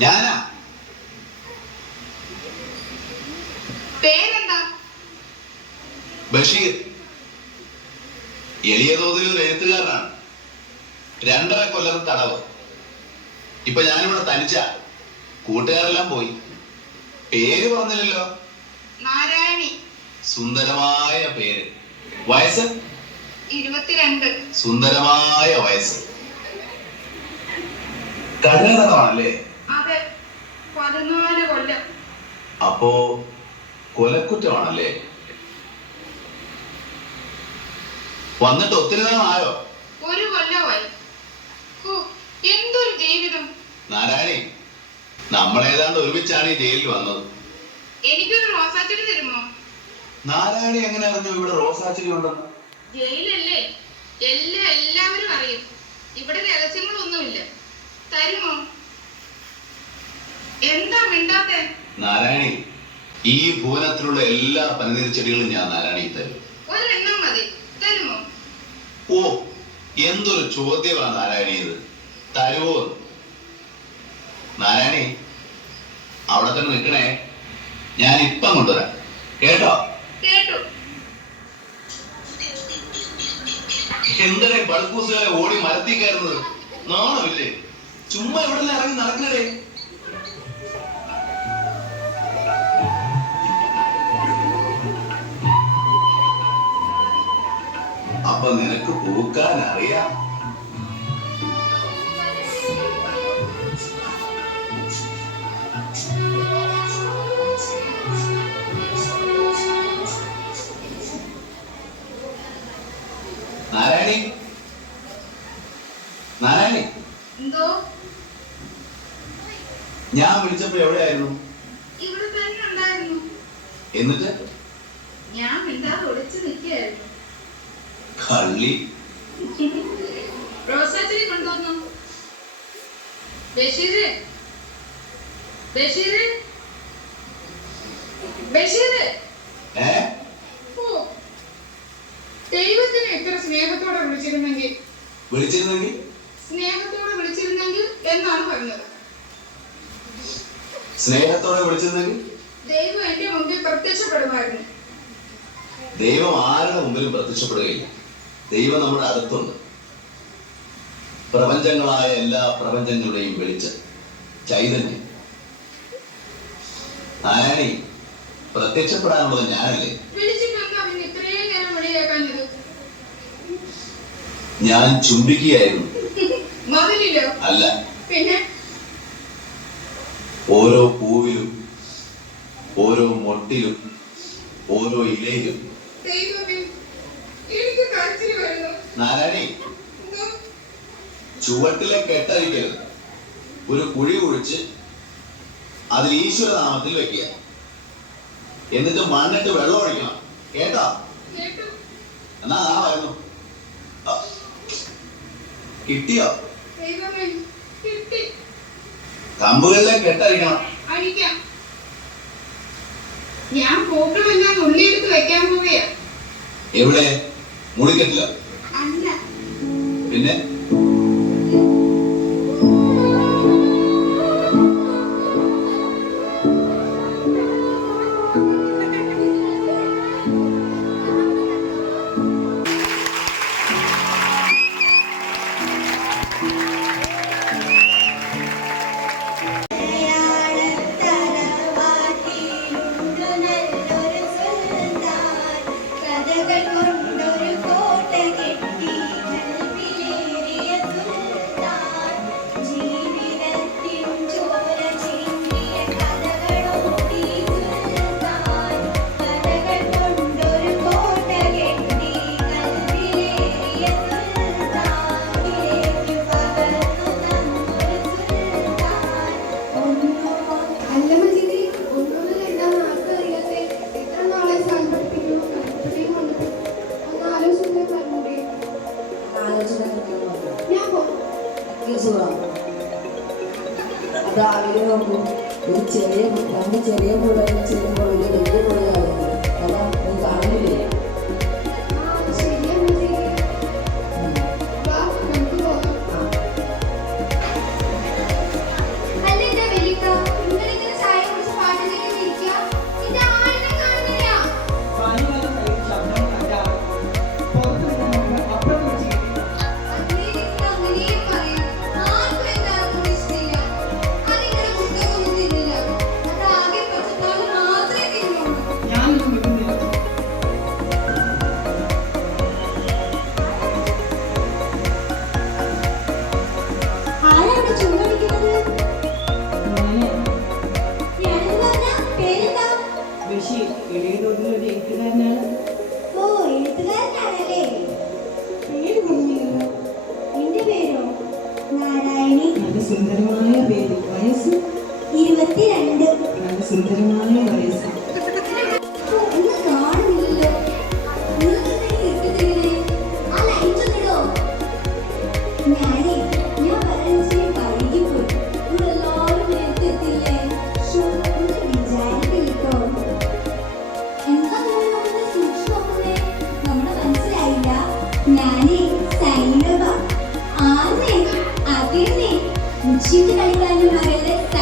ഞാനാ? പേരെന്താ? ബഷീർ. എളിയ തോതിൽ എഴുത്തുകാരനാണ്. രണ്ടര കൊല്ലം തടവ്. ഇപ്പൊ ഞാനിവിടെ തനിച്ച കൂട്ടുകാരെല്ലാം പോയി. പേര് പറഞ്ഞില്ലല്ലോ. നാരായണി. സുന്ദരമായ പേര്. വയസ്സ്? ഇരുപത്തിരണ്ട്. സുന്ദരമായ വയസ്സ്. കഠിനതമാണല്ലേ പതിനാല് കൊല്ലം. അപ്പോ കൊലക്കുറ്റമാണല്ലേ? വന്നിട്ട് ഒത്തിരി നാളായോ ഒരു കൊല്ലമായി. എന്തൊരു ജീവിതം. നാരായണി നമ്മളേതാണ്ട് ഒരുമിച്ചാണ് ഈ ജയിലിൽ വന്നത്. എനിക്കൊരു റോസാച്ചെടി തരുമോ? നാരായണി എങ്ങനെ അറിഞ്ഞു ഇവിടെ റോസാച്ചെടി ഉണ്ടെന്ന്? ജയിലല്ലേ? എല്ലാ എല്ലാവരും അറിയും. ഇവിടെ രഹസ്യങ്ങളൊന്നുമില്ല. തരുമോ? എന്താ മിണ്ടാത്തെ? നാരായണി ഈ ഭുവനത്തിലുള്ള എല്ലാ പനിനീർ ചെടികളും ഞാൻ നാരായണി തരും. ഒരെണ്ണം മതി. തരുമോ? ഓ എന്തൊരു ചോദ്യമാണ് നാരായണി ഇത്. തരുവോ? നാരായണി അവിടെ തന്നെ നിൽക്കണേ. ഞാൻ ഇപ്പം കൊണ്ടുവരാം. കേട്ടോ? കേട്ടു. എന്തിനെ ബൾക്കൂസുകാരെ ഓടി മരത്തിൽ കയറുന്നത്? നാണമില്ലേ? ചുമ്മാ ഇവിടെ ഇറങ്ങി നടക്കണേ. പൂക്കാൻ അറിയാം നാരായണി? നാരായണി? എന്തോ? ഞാൻ വിളിച്ചപ്പോ എവിടെയായിരുന്നു? ഇവിടെ തന്നെ ഉണ്ടായിരുന്നു. എന്നിട്ട്? ഞാൻ മിണ്ടാതെ ഒളിച്ചു നിൽക്കുകയായിരുന്നു. കള്ളി. റോസാച്ചെടി കൊണ്ടുവന്നു? ബഷീർ ബഷീർ ബഷീർ ദൈവത്തിനെ എത്ര സ്നേഹത്തോടെ വിളിച്ചിരുന്നെങ്കിൽ വിളിച്ചിരുന്നെങ്കിൽ? സ്നേഹത്തോടെ വിളിച്ചിരുന്നെങ്കിൽ എന്നാണ് പറഞ്ഞത്? സ്നേഹത്തോടെ വിളിച്ചിരുന്നെങ്കിൽ? ദൈവം എന്റെ മുമ്പിൽ പ്രത്യക്ഷപ്പെടുമായിരുന്നു. ദൈവം ആരുടെ മുമ്പിലും പ്രത്യക്ഷപ്പെടുകയില്ല. ദൈവം നമ്മുടെ അടുത്തുണ്ട്. പ്രപഞ്ചങ്ങളായ എല്ലാ പ്രപഞ്ചങ്ങളുടെയും വെളിച്ചം. ചൈതന്യം. ആരാണി പ്രത്യക്ഷപ്പെടാനുള്ളത് ഞാനല്ലേ? ഞാൻ ചുംബിക്കുകയായിരുന്നു. അല്ല. പിന്നെ? ഓരോ പൂവിലും ഓരോ മൊട്ടിലും ഓരോ ഇലയിലും ദൈവമേ എനിക്ക് കരച്ചിൽ വരുന്നു നാരായണി ചുവട്ടിലെ കെട്ടഴിക്കരുത് ഒരു കുഴി കുഴിച്ച് അതിൽ ഈശ്വരനാമത്തിൽ വെക്കുക. എന്നിട്ട് മണ്ണിട്ട് വെള്ളം ഒഴിക്കണം. കേട്ടോ? എന്നാ ആ വരുന്നു. കിട്ടിയോ? കിട്ടി. കമ്പുകളിലെ കെട്ടഴിക്കണം ഞാൻ പൂക്കളെല്ലാം ഉള്ളിയെടുത്ത് വെക്കാൻ പോവുകയാ. എവിടെ? മുടിക്കെട്ടില്ല അല്ല. പിന്നെ?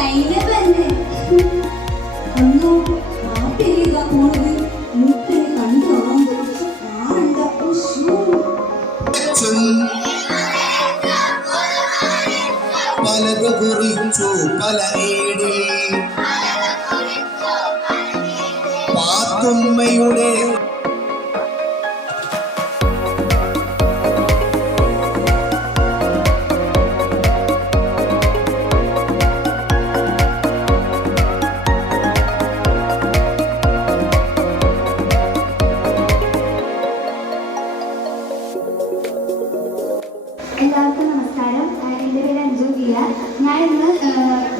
Ain't never. ഞാൻ ഇന്ന്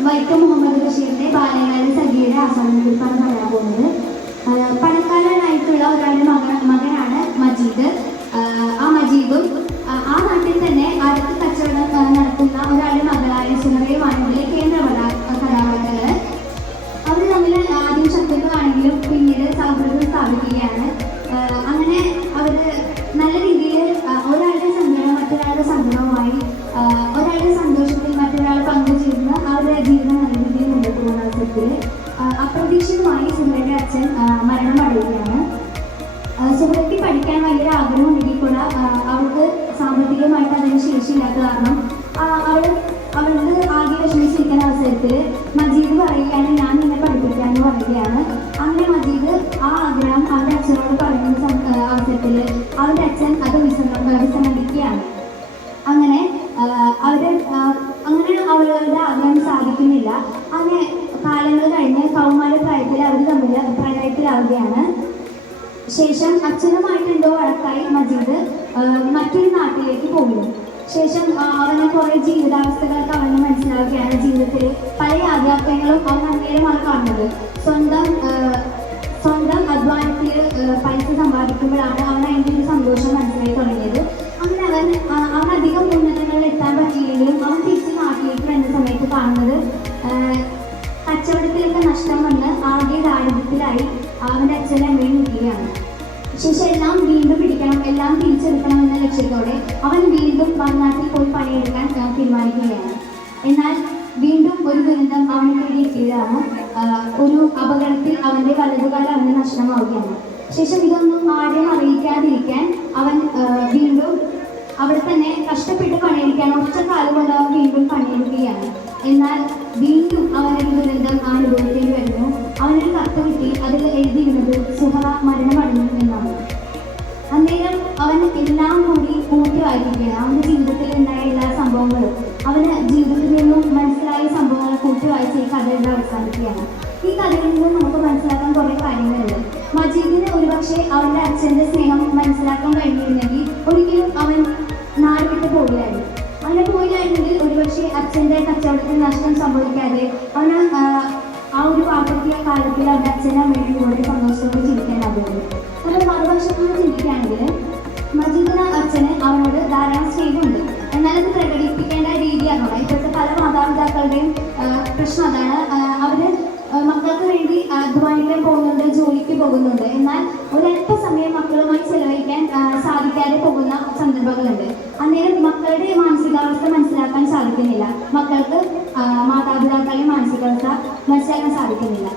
വൈക്കം മുഹമ്മദ് ബഷീറിന്റെ ബാലകാല സഖിയുടെ ആസ്വാദനക്കുറിപ്പാണ് പറയാൻ പോകുന്നത്. പണക്കാരനായിട്ടുള്ള ഒരാളുടെ മകൻ മകനാണ് മജീദ്. ആ മജീദും ആ നാട്ടിൽ തന്നെ അടുത്ത് കച്ചവടം ആഹ് അച്ഛൻ മരണം മരണമടയുകയാണ് സുഹൃത്തി പഠിക്കാൻ വലിയ ആഗ്രഹം ഉണ്ടെങ്കിൽ അവൾക്ക് സാമ്പത്തികമായിട്ട് അതിന് ശേഷിയില്ലാത്ത കാരണം അവൾ അവൾക്ക് ആകെ വിഷമിച്ചിരിക്കുന്ന അവസരത്തിൽ മജീദ് പറയുകയാണ് ഞാൻ നിന്നെ പഠിപ്പിക്കാമെന്ന് പറയുകയാണ്. അങ്ങനെ മജീദ് ആ ആഗ്രഹം അവരുടെ അച്ഛനോട് പറയുന്ന അവസരത്തിൽ അവരുടെ അച്ഛൻ അത് വിസമ്മ പ്രണയത്തിലാവുകയാണ് ശേഷം അച്ഛനുമായിട്ട് എന്തോ വഴക്കായി മജീദ് മറ്റൊരു നാട്ടിലേക്ക് പോകുന്നു. ശേഷം അവനെ കുറേ ജീവിതാവസ്ഥകളൊക്കെ അവന് മനസ്സിലാവുകയാണ് ജീവിതത്തിൽ പല യാഥാർത്ഥ്യങ്ങളും അവൻ അന്നേരമാണ് കാണുന്നത്. സ്വന്തം സ്വന്തം അധ്വാനത്തിൽ പൈസ സമ്പാദിക്കുമ്പോഴാണ് അച്ഛനും അമ്മയും നിൽക്കുകയാണ് ശേഷം എല്ലാം വീണ്ടും പിടിക്കണം എല്ലാം തിരിച്ചെടുക്കണം എന്ന ലക്ഷ്യത്തോടെ അവൻ വീണ്ടും വയനാട്ടിൽ പോയി പണിയെടുക്കാൻ തീരുമാനിക്കുകയാണ്. എന്നാൽ വീണ്ടും ഒരു ദുരന്തം അവന് തേടി എത്തിയതാണ് ഒരു അപകടത്തിൽ അവന്റെ വലതുകാലം അവന് നഷ്ടമാവുകയാണ്. ശേഷം ഇതൊന്നും ആരെയും അറിയിക്കാതിരിക്കാൻ അവൻ വീണ്ടും അവിടെ തന്നെ കഷ്ടപ്പെട്ട് പണിയെടുക്കാൻ ഒറ്റ കാലം കൊണ്ട് അവൻ വീണ്ടും പണിയെടുക്കുകയാണ്. എന്നാൽ ഈ കഥയിൽ നിന്ന് നമുക്ക് മനസ്സിലാക്കാൻ കുറേ കാര്യങ്ങളുണ്ട്. മജീദിന് ഒരുപക്ഷെ അവന്റെ അച്ഛന്റെ സ്നേഹം മനസ്സിലാക്കാൻ കഴിഞ്ഞിരുന്നെങ്കിൽ ഒരിക്കലും അവൻ നാട് വിട്ട് പോകില്ലായിരുന്നു. അങ്ങനെ പോയില്ലായിരുന്നെങ്കിൽ ഒരുപക്ഷെ അച്ഛന്റെ കച്ചവടത്തിൽ നഷ്ടം സംഭവിക്കാതെ അവന് ആ, ഒരു വാർദ്ധക്യ കാലത്തിൽ അവന്റെ അച്ഛനും അമ്മയുടെ കൂടെ സന്തോഷത്തോടെ ജീവിക്കാനാകുന്നത് നമ്മൾ മറുവശത്ത് ചിന്തിക്കുകയാണെങ്കിൽ മജീദിന് അച്ഛന് അവനോട് ധാരാളം സ്നേഹമുണ്ട്. എന്നാൽ അത് പ്രകടിപ്പിക്കേണ്ട രീതിയാണ് ഇപ്പോഴത്തെ പല മാതാപിതാക്കളുടെയും പ്രശ്നം അതാണ് വേണ്ടി അധ്വാനിക്കാൻ പോകുന്നുണ്ട് ജോലിക്ക് പോകുന്നുണ്ട്. എന്നാൽ ഒരല്പ സമയം മക്കളുമായി ചെലവഴിക്കാൻ സാധിക്കാതെ പോകുന്ന സന്ദർഭങ്ങളുണ്ട്. അന്നേരം മക്കളുടെ മാനസികാവസ്ഥ മനസ്സിലാക്കാൻ സാധിക്കുന്നില്ല. മക്കൾക്ക് മാതാപിതാക്കളെ മാനസികാവസ്ഥ മനസ്സിലാക്കാൻ സാധിക്കുന്നില്ല.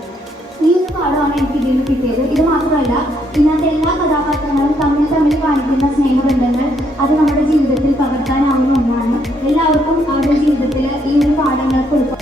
ഈ ഒരു പാഠമാണ് എനിക്ക് ഇതിൽ നിന്ന് കിട്ടിയത്. ഇത് മാത്രമല്ല ഇന്നത്തെ എല്ലാ കഥാപാത്രങ്ങളും തമ്മിൽ തമ്മിൽ കാണിക്കുന്ന സ്നേഹബന്ധങ്ങൾ അത് നമ്മുടെ ജീവിതത്തിൽ പകർത്താനാവുന്ന ഒന്നാണ്. എല്ലാവർക്കും അവരുടെ ജീവിതത്തിൽ ഈ ഒരു പാഠങ്ങൾക്ക് ഉൾപ്പെടും